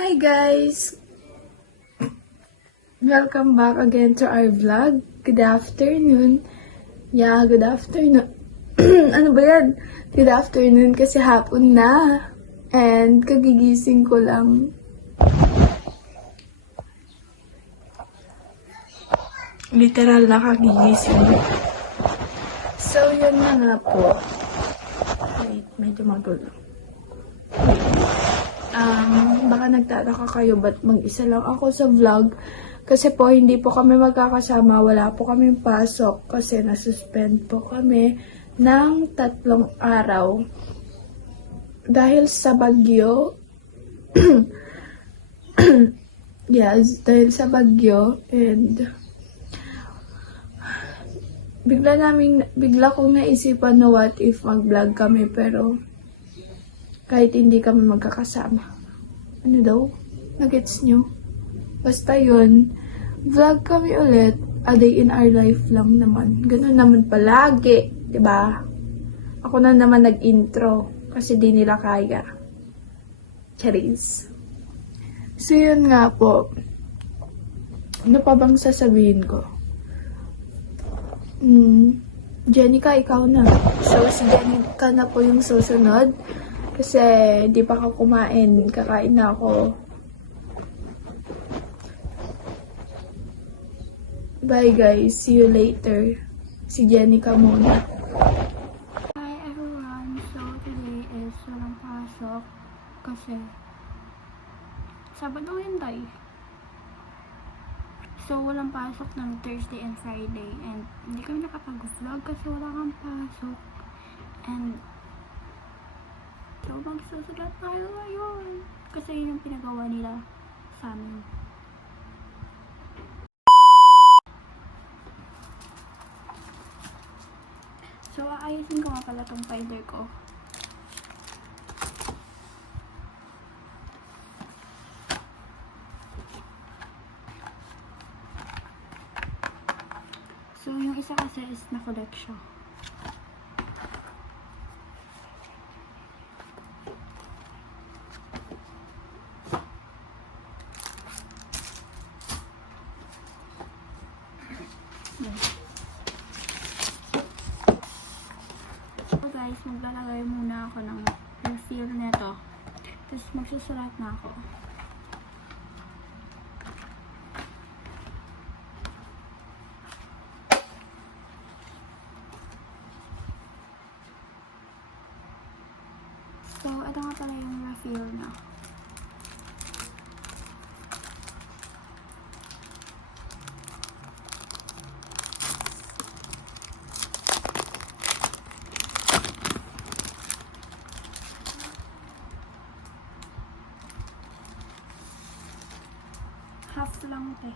Hi guys! Welcome back again to our vlog. Good afternoon. Yeah, good afternoon. Ano ba yan? Good afternoon kasi hapon na. And kagigising ko lang. Literal na kagigising. So, yun na nga po. Wait, medyo magulo. Baka nagtataka kayo ba't mag-isa lang ako sa vlog. Kasi po, hindi po kami magkakasama. Wala po kami pasok kasi nasuspend po kami ng 3 araw. Dahil sa bagyo. Yes, dahil sa bagyo. And bigla kong naisipan na what if mag-vlog kami pero kahit hindi kami magkakasama. Ano daw? Nagets nyo? Basta yun, vlog kami ulit. A day in our life lang naman. Ganun naman palagi. 'Di ba? Ako na naman nag-intro. Kasi di nila kaya. Charis. So yun nga po. Ano pa bang sasabihin ko? Jenica, ikaw na. So si Jenica na po yung susunod. Kasi di pa ako kumain. Kakain na ako. Bye guys. See you later. Si Jenica muna. Hi everyone. So today is walang pasok. Kasi Sabado yun tayo. So walang pasok ng Thursday and Friday. And hindi kami nakapag-vlog kasi wala kang pasok. And so, magsusulat tayo ngayon. Kasi yun yung pinagawa nila sa amin. So, aayusin ko nga pala tong binder ko. So, yung isa kasi is na-collect siya. So guys, maglalagay muna ako ng refill nito. Tapos magsusulat na ako. So, ito nga pala yung refill na. Half lang ito.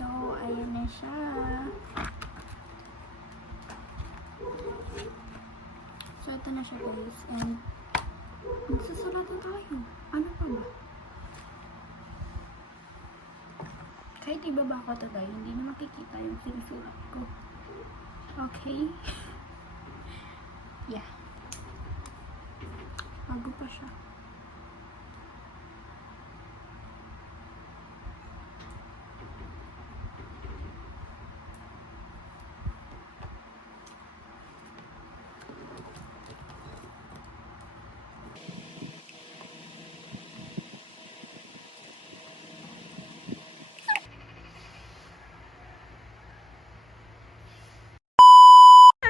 So, ayan na siya. So, ito na siya guys. And, magsusulat na tayo. Ano pa ba? Kahit ibaba ko ito tayo, hindi na makikita yung sinusulat ko. Okay? Yeah. Bago pa siya.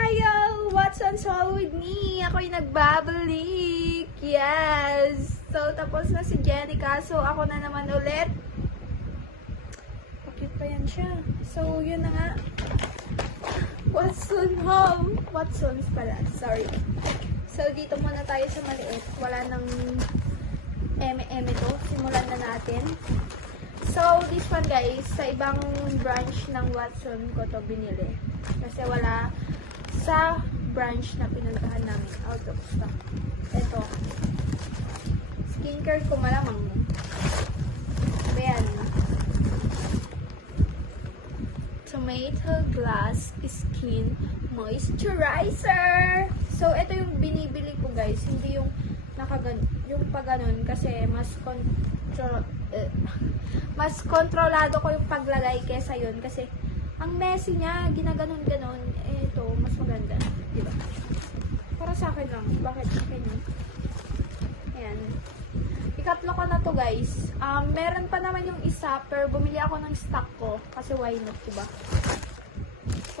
Ayo! What's on Soul with me? Ako'y nagbabalik! Yes! So, tapos na si Jenica. So, ako na naman ulit. Bakit pa yan siya? So, yun na nga. Watson home! Watson's pala. Sorry. So, dito muna tayo sa maliit. Wala nang eme-eme to. Simulan na natin. So, this one guys, sa ibang branch ng Watson ko to binili. Kasi wala sa branch na pinuntahan namin. Out of stock. Ito. Skincare ko malamang. Ayan. Tomato Glass Skin Moisturizer. So, ito yung binibili ko, guys. Hindi yung yung pa ganun kasi mas kontrolado ko yung paglagay kesa yun kasi ang messy niya, ginaganon-ganon. Ito, mas maganda. Diba? Para sa akin lang. Bakit? Ganyan. Ayan. Ikatlo ko na to, guys. Meron pa naman yung isa, pero bumili ako ng stock ko. Kasi why not, diba?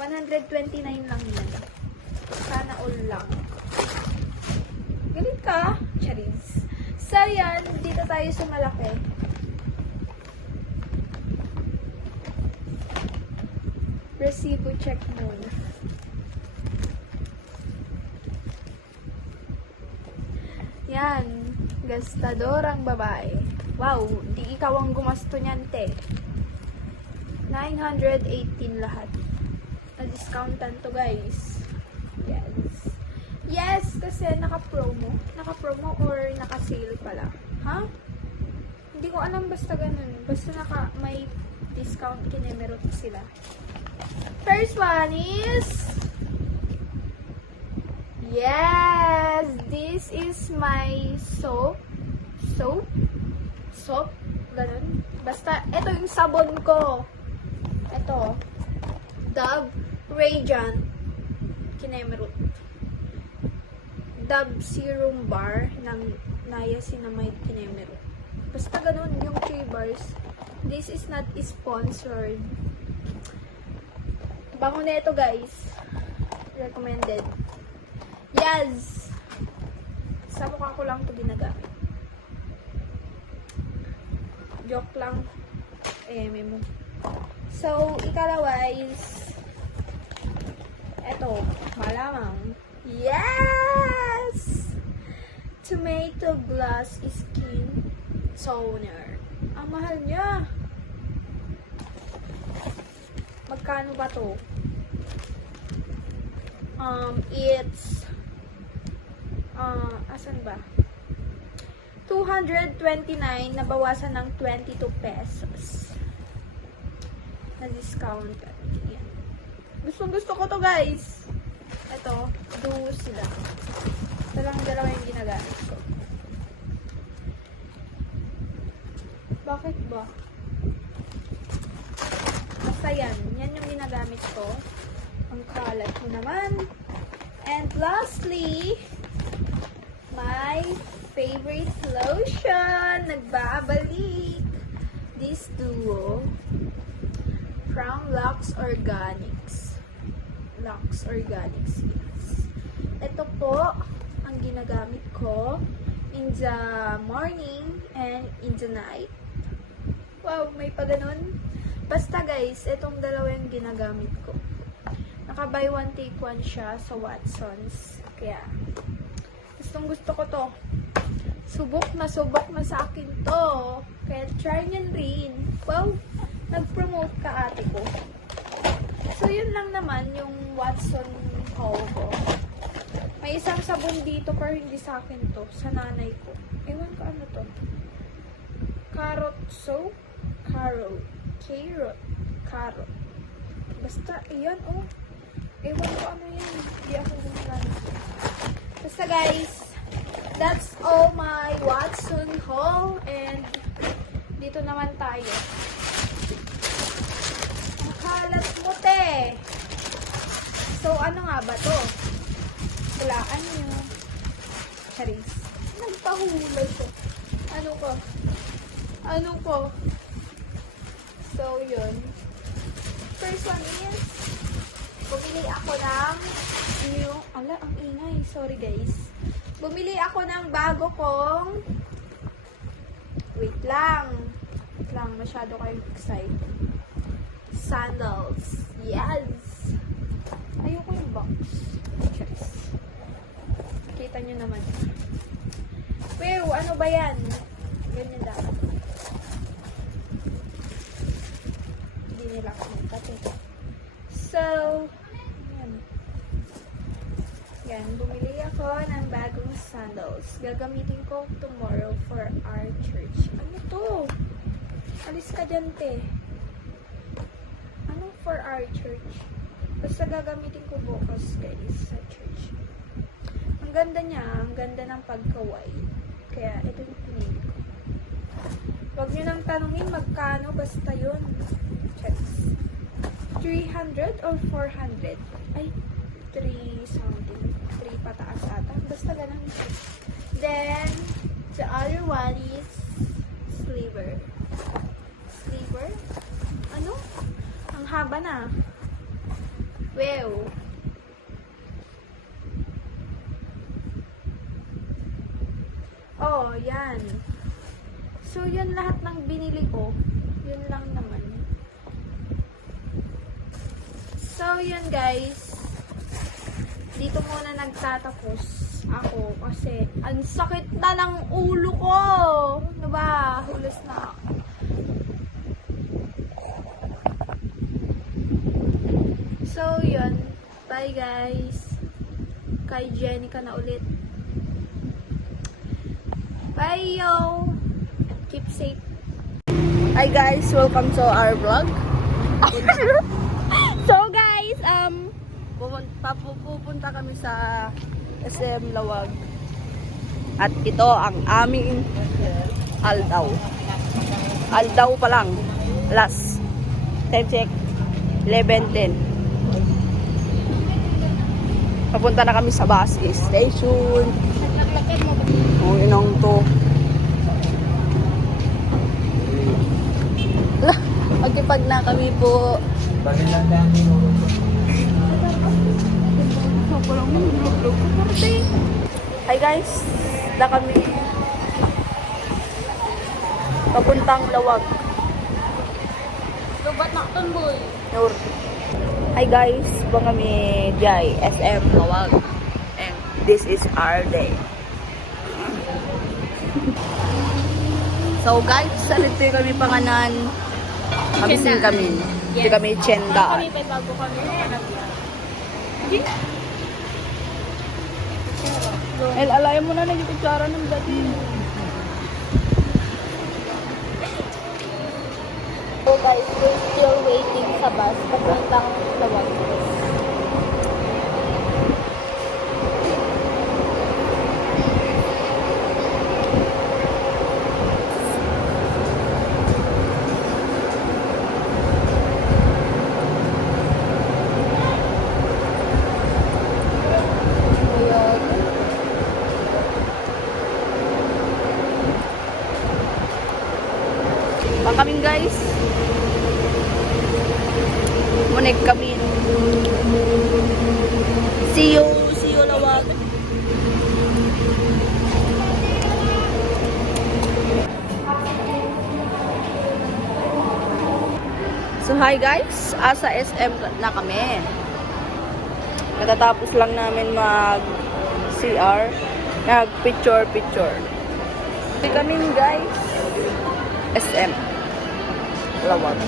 129 lang yan. Sana all lang. Galit ka? Charis. So, yan. Dito tayo sa malaki. Resibo check muna. Yan. Gastadorang babae. Wow, di ikaw ang gumasto niyan, te. 918 lahat. Na-discountan to, guys. Yes. Yes, kasi naka-promo. Naka-promo or naka-sale pala. Ha? Hindi ko alam, basta ganun. Basta may discount, kinemerot sila. First one is... Yes! This is my soap. Soap? Ganun. Basta, ito yung sabon ko. Ito. Dove Radiant Kinemerut. Dove Serum Bar ng Niacinamide Kinemerut. Basta ganun yung 3 bars. This is not sponsored. Bango na ito, guys. Recommended. Yes! Sa mukha ko lang ito ginagamit. Joke lang. Memo. So, ikalawa is eto, malamang. Yes! Tomato Glass Skin Toner. Ang mahal niya. Magkano ba to? It's asan ba? 229, nabawasan ng 22 pesos. Na-discount. Yan. Gusto ko to, guys. Ito, duo sila. Ito lang dalawa yung ginagamit ko. Bakit ba? Basta yan. Yan yung ginagamit ko. Ang kalat mo naman. And lastly, my favorite lotion. Nagbabalik. This duo from Lux Organics. Lux Organics. Yes. Ito po ang ginagamit ko in the morning and in the night. Wow, may pa ganun. Basta, guys, itong dalawa yung ginagamit ko. Naka buy one take one siya sa Watsons. Kaya, gusto ko to. Subok na sa akin to. Kaya try nyo rin. Wow, nag-promote ka, ate ko. So, yun lang naman yung Watson haul ko. May isang sabon dito pero hindi sa akin to. Sa nanay ko. Ewan ko ano to. Carrot soap? Carrot. Basta, iyan oh. Ewan ko ano yan. Hindi ako gumagamit. Basta, guys, that's all my Watson haul. And dito naman tayo. Ang kalat mo, te. So, ano nga ba to? Hulaan nyo. Charis. Nagpahulay ko. Ano ko? So, yun. First one is, bumili ako ng new, ang ingay. Sorry, guys. Bumili ako ng bago kong, wait lang, masyado kayong excited. Sandals. Yes! Ayoko yung box. Cheers. Kita nyo naman. Pero, ano ba yan? Ganyan dapat. Hindi nila kumita. So, yan. Bumili ako ng bagong sandals. Gagamitin ko tomorrow for our church. Ano to? Alis ka dyan, te. Anong for our Basta gagamitin ko bukas guys sa church. Ang ganda niya, ang ganda ng pagka-white. Kaya ito yung pinili ko. Huwag niyo nang tanungin magkano, basta yun. Checks. 300 or 400? Ay, 3 something. 3 pataas ata. Basta ganun. Then, the other one is sliver. Sliver? Ano? Ang haba na. Wow. Oh, yan. So, yun lahat ng binili ko. Yun lang naman. So, yun guys. Dito muna nagtatapos ako kasi ang sakit na ng ulo ko. Ano ba? Hulos na ako. So, yun. Bye guys. Kay Jenica na ulit. Bye yo! Keep safe. Hi guys, welcome to our vlog. So guys, pupunta kami sa SM Lawag. At ito ang aming Aldaw. Aldaw pa lang. Last. Time check. 11:10. Papunta na kami sa bus station. Oh, inong to. Magkipag na kami po. Hi guys, da kami papuntang Lawag. Lubat na ito, boy. Nur. Hi guys, bang kami jay SM Lawag. And this is our day. So guys, salit kami panganan. Kamising kami. Hindi kami tiyenda. Kami pa bago kami El, alayan mo na yung kutsara ng dati. So guys, we're still waiting sa bus papuntang Lawag. Pang kaming guys. Munik kami. See you Lawag. So hi guys, asa SM na kami. Natatapos lang namin mag CR, nag picture. Hindi kami guys. SM Lawag.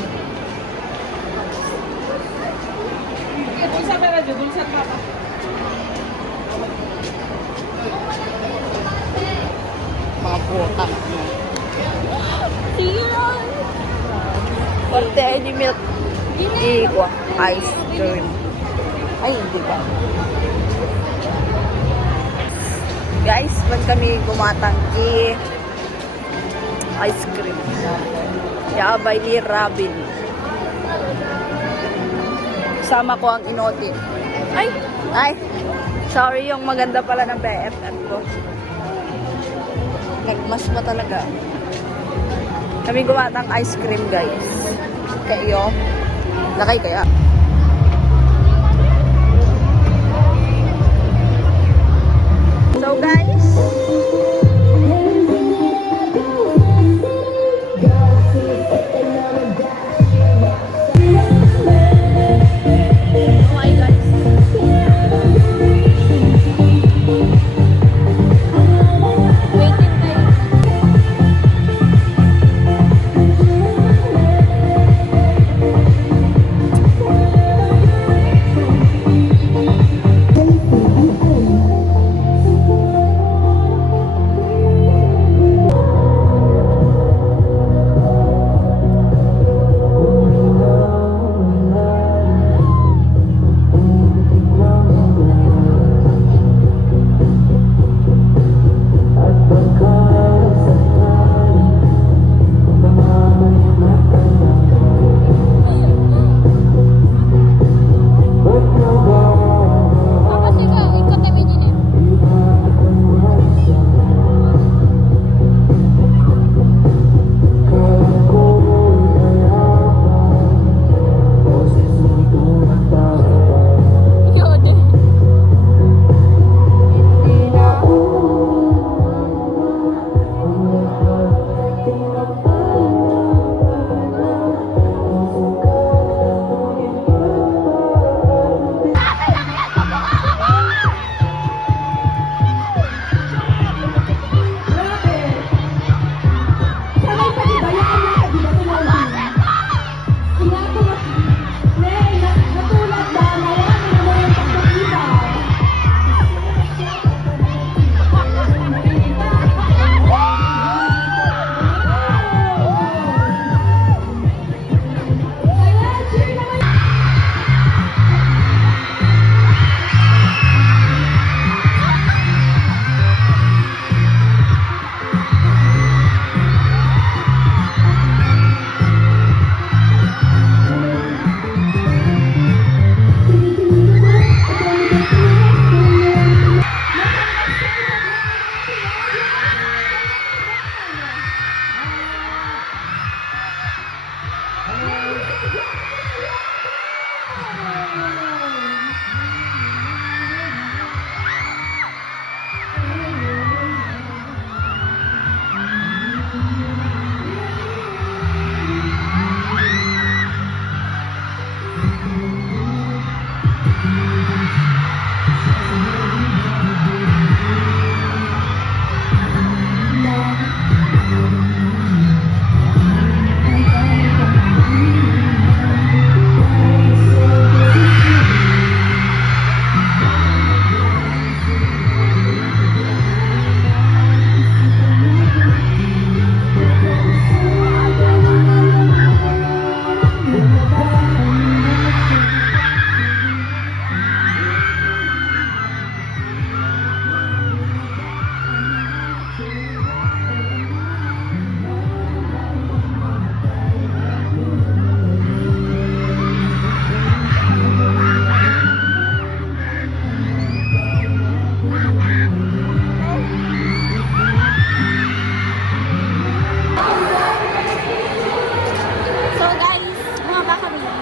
Mga putang. Parte ay di milk. Ikwa. Ice cream. Ay, hindi ba? Guys, pag kami gumatangki ice cream. Yaabay ni Robin. Sama ko ang inotin. Ay! Sorry, yung maganda pala ng BFF ko. Nagmas pa talaga. Kami gumatang ice cream, guys. Kayo? Lakay kaya? So, guys,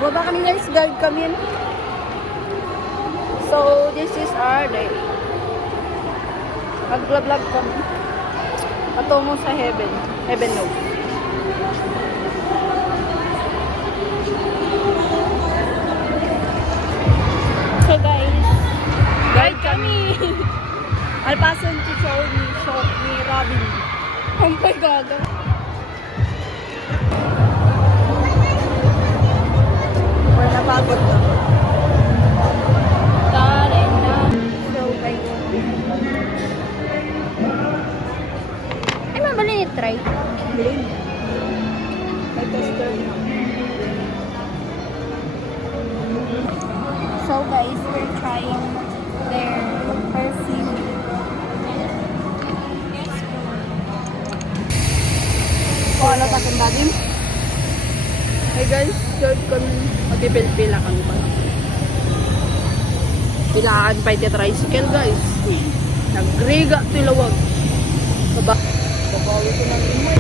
Baba kami guys, guide kami. So, this is our day. Mag-vlog kami. Patungo sa heaven. Heaven knows. So guys, Guide kami. Alpasan to show ni Robin. oh my god. Or napagod na. So guys. Ay, mabali ni try. Blame. May tester na. So guys, we're trying their perfume. Wala pa kang dadin. Hey guys, guide kami. Mag-pila kami pa. Pilaan pa iti tricycle guys. Nagriga tilawag. Babawi ko ng imoy.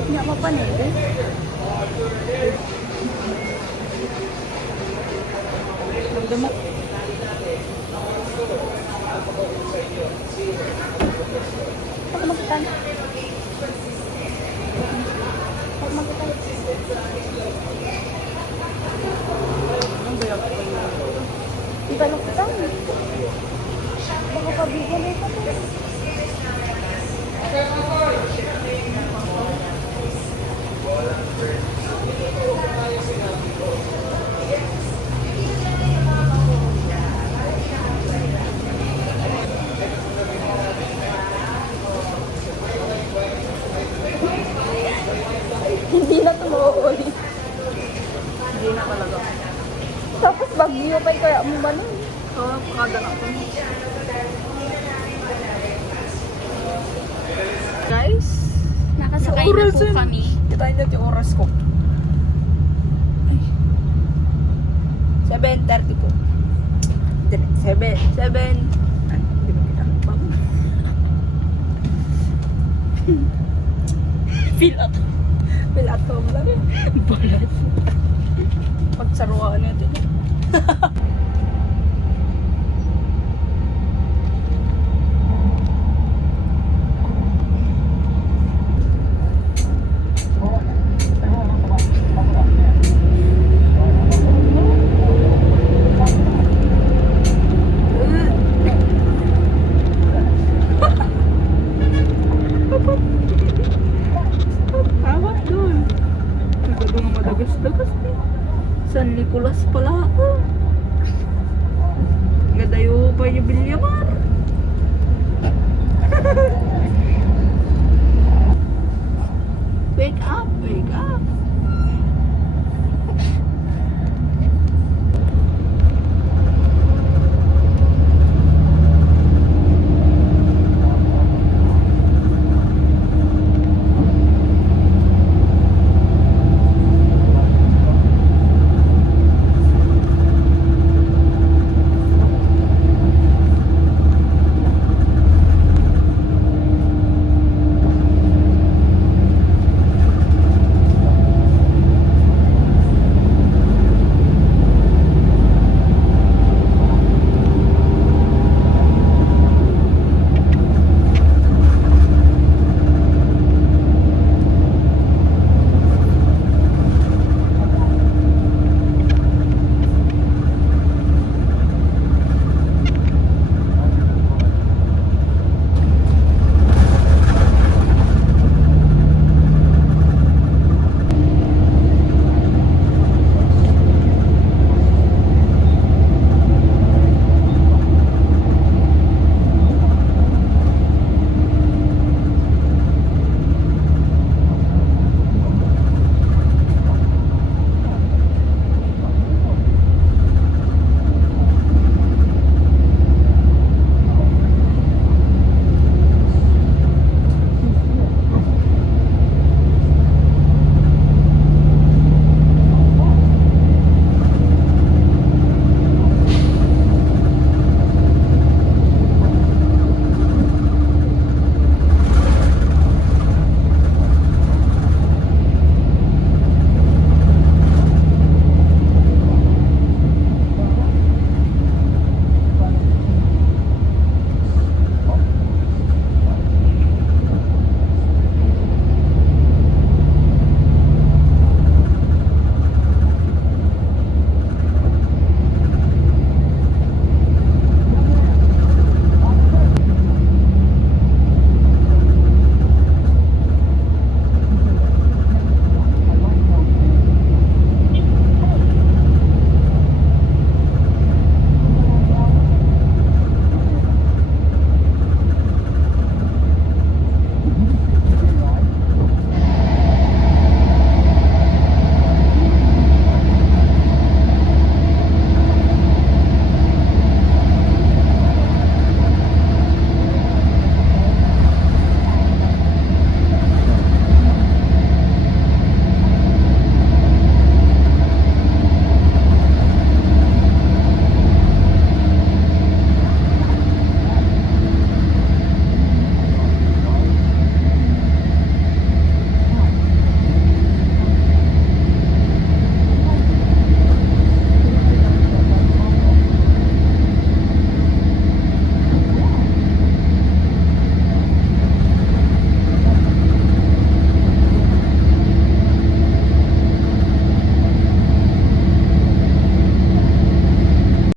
Hindi ako pa nebe. Nagdamo. Pag magtan. Pag magtan. Di ba luktan? Baka pabigyan na ito. Hindi na tumuuli. Hindi na talaga. Tapos bagyo pa kaya mo ba nun? So, kada na ako. Guys, Nakasakay na oras po yun. kami. Kita niyo yung oras ko. 7:30 po. 7. Ay, hindi mo kita. Feel at home lang. Balat. Pagsaruan natin. Hawa doon. Nagado ng madagas-dagas. San Nicolas pala.